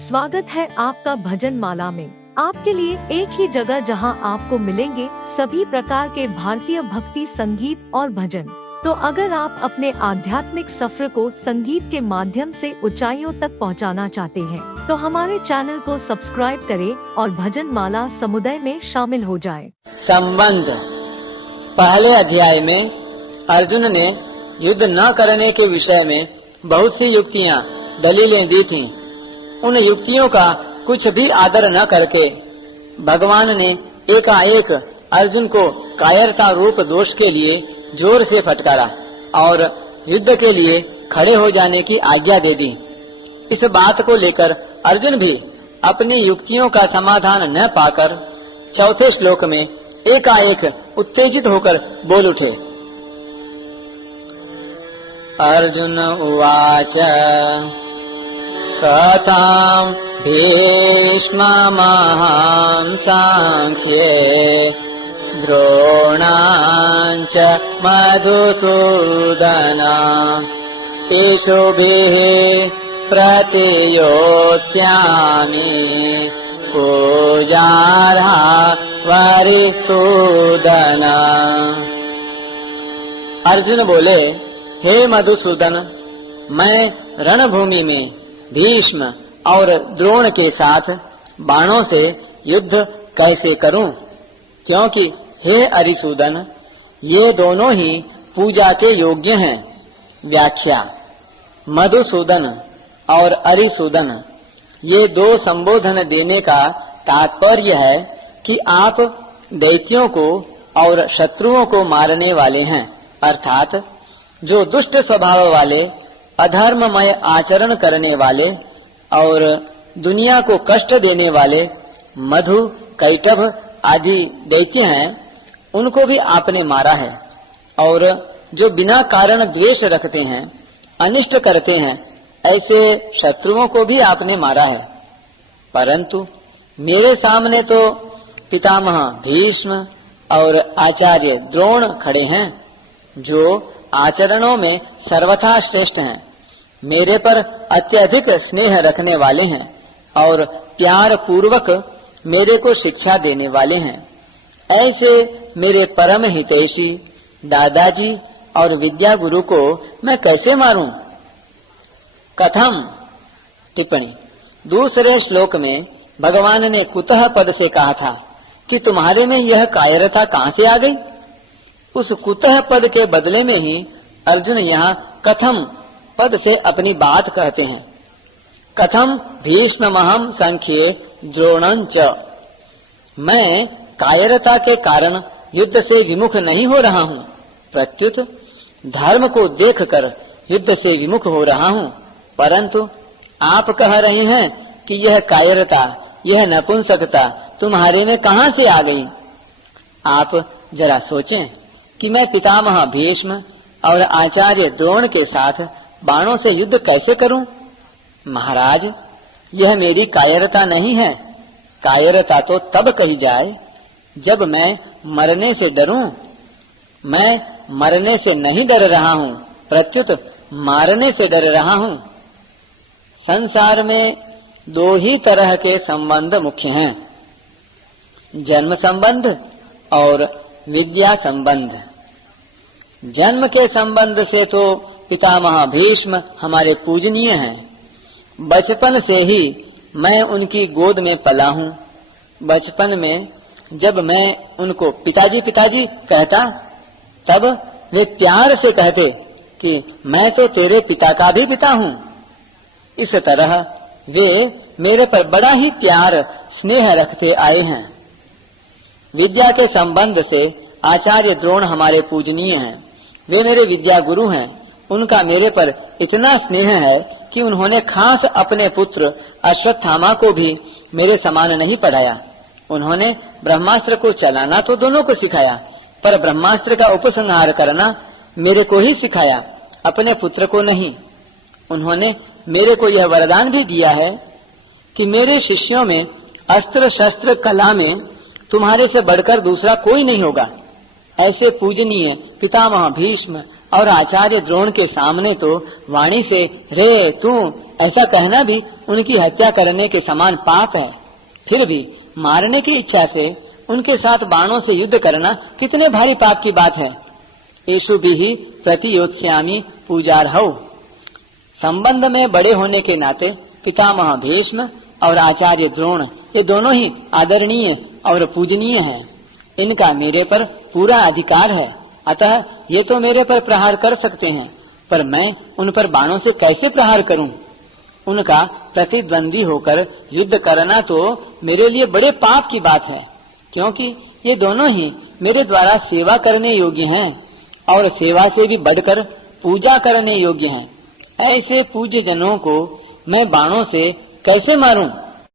स्वागत है आपका भजन माला में। आपके लिए एक ही जगह जहां आपको मिलेंगे सभी प्रकार के भारतीय भक्ति संगीत और भजन। तो अगर आप अपने आध्यात्मिक सफर को संगीत के माध्यम से ऊंचाइयों तक पहुंचाना चाहते हैं, तो हमारे चैनल को सब्सक्राइब करें और भजन माला समुदाय में शामिल हो जाएं। संबंध। पहले अध्याय में अर्जुन ने युद्ध न करने के विषय में बहुत सी युक्तियां, दलीलें दी थीं। उन युक्तियों का कुछ भी आदर न करके भगवान ने एकाएक अर्जुन को कायरता रूप दोष के लिए जोर से फटकारा और युद्ध के लिए खड़े हो जाने की आज्ञा दे दी। इस बात को लेकर अर्जुन भी अपनी युक्तियों का समाधान न पाकर चौथे श्लोक में एकाएक उत्तेजित होकर बोल उठे। अर्जुन उवाच कथं भीष्ममहं सांख्ये द्रोणाञ्च मधुसूदन इषुभिः प्रतियोत्स्यामि पूजार्हा वरिसूदन। अर्जुन बोले, हे मधुसूदन, मैं रणभूमि में भीष्म और द्रोण के साथ बाणों से युद्ध कैसे करूं? क्योंकि हे अरिसूदन, ये दोनों ही पूजा के योग्य हैं। व्याख्या। मधुसूदन और अरिसूदन, ये दो संबोधन देने का तात्पर्य है कि आप दैत्यों को और शत्रुओं को मारने वाले हैं, अर्थात जो दुष्ट स्वभाव वाले, अधर्ममय आचरण करने वाले और दुनिया को कष्ट देने वाले मधु, कैटभ आदि दैत्य हैं, उनको भी आपने मारा है। और जो बिना कारण द्वेष रखते हैं, अनिष्ट करते हैं, ऐसे शत्रुओं को भी आपने मारा है। परंतु मेरे सामने तो पितामह भीष्म और आचार्य द्रोण खड़े हैं, जो आचरणों में सर्वथा श्रेष्ठ हैं, मेरे पर अत्यधिक स्नेह रखने वाले हैं और प्यार पूर्वक मेरे को शिक्षा देने वाले हैं। ऐसे मेरे परम हितैषी दादाजी और विद्या गुरु को मैं कैसे मारूं? कथम। टिप्पणी। दूसरे श्लोक में भगवान ने कुतः पद से कहा था कि तुम्हारे में यह कायरता कहां से आ गई? उस कुतः पद के बदले में ही अर्जुन यहाँ कथम पद से अपनी बात कहते हैं। कथम भीष्ममहं संख्ये द्रोणञ्च। मैं कायरता के कारण युद्ध से विमुख नहीं हो रहा हूँ, प्रत्युत धर्म को देखकर युद्ध से विमुख हो रहा हूँ। परंतु आप कह रहे हैं कि यह कायरता, यह नपुंसकता तुम्हारे में कहां से आ गई? आप जरा सोचें कि मैं पितामह भीष्म और आचार्य द्रोण के साथ बाणों से युद्ध कैसे करूं? महाराज, यह मेरी कायरता नहीं है। कायरता तो तब कही जाए जब मैं मरने से डरूं। मैं मरने से नहीं डर रहा हूं, प्रत्युत मारने से डर रहा हूं। संसार में दो ही तरह के संबंध मुख्य हैं, जन्म संबंध और विद्या संबंध। जन्म के संबंध से तो पितामह भीष्म हमारे पूजनीय हैं। बचपन से ही मैं उनकी गोद में पला हूँ। बचपन में जब मैं उनको पिताजी पिताजी कहता, तब वे प्यार से कहते कि मैं तो तेरे पिता का भी पिता हूँ। इस तरह वे मेरे पर बड़ा ही प्यार स्नेह रखते आए हैं। विद्या के संबंध से आचार्य द्रोण हमारे पूजनीय हैं। वे मेरे विद्या गुरु हैं। उनका मेरे पर इतना स्नेह है कि उन्होंने खास अपने पुत्र अश्वत्थामा को भी मेरे समान नहीं पढ़ाया। उन्होंने ब्रह्मास्त्र को चलाना तो दोनों को सिखाया, पर ब्रह्मास्त्र का उपसंहार करना मेरे को ही सिखाया, अपने पुत्र को नहीं। उन्होंने मेरे को यह वरदान भी दिया है कि मेरे शिष्यों में अस्त्र शस्त्र कला में तुम्हारे से बढ़कर दूसरा कोई नहीं होगा। ऐसे पूजनीय पितामह भीष्म, और आचार्य द्रोण के सामने तो वाणी से रे तू ऐसा कहना भी उनकी हत्या करने के समान पाप है। फिर भी मारने की इच्छा से उनके साथ बाणों से युद्ध करना कितने भारी पाप की बात है। येषु भी प्रतियोत्स्यामि पूजार्हौ। संबंध में बड़े होने के नाते पितामह भीष्म और आचार्य द्रोण ये दोनों ही आदरणीय और पूजनीय हैं। इनका मेरे पर पूरा अधिकार है, अतः ये तो मेरे पर प्रहार कर सकते हैं, पर मैं उन पर बाणों से कैसे प्रहार करूं? उनका प्रतिद्वंदी होकर युद्ध करना तो मेरे लिए बड़े पाप की बात है, क्योंकि ये दोनों ही मेरे द्वारा सेवा करने योग्य हैं और सेवा से भी बढ़कर पूजा करने योग्य हैं। ऐसे पूज्य जनों को मैं बाणों से कैसे मारूं?